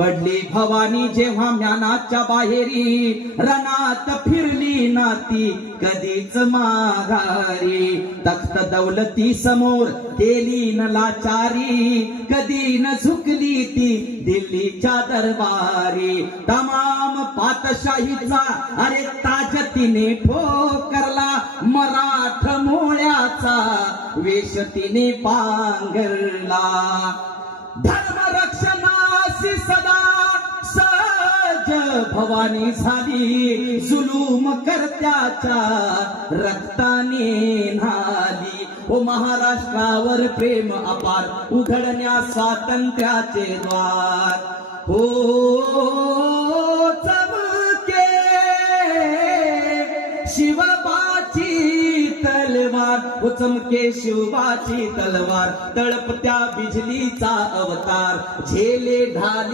पडली भवानी जेव्हा म्यानाच्या बाहेरी, रणात फिरली नाती कधीच माघारी. तख्त दौलती समोर केली न लाचारी, कधी न झुकली ती दिल्लीच्या दरबारी. तमाम पातशाहीचा अरे ताज तिने ठोकरला, मराठ मोळ्याचा वेश तिने पांघरला. धर्म रक्षणासी सदा सज भवानी झाली, जुलूम करत्याच्या रक्ताने न्हाली. ओ महाराष्ट्रावर प्रेम अपार, उघडण्या स्वातंत्र्याचे द्वार. हो चमके शिवबाची तलवार, हो चमके शिवबाची तलवार. तळपत्या बिजलीचा अवतार, झेले ढाली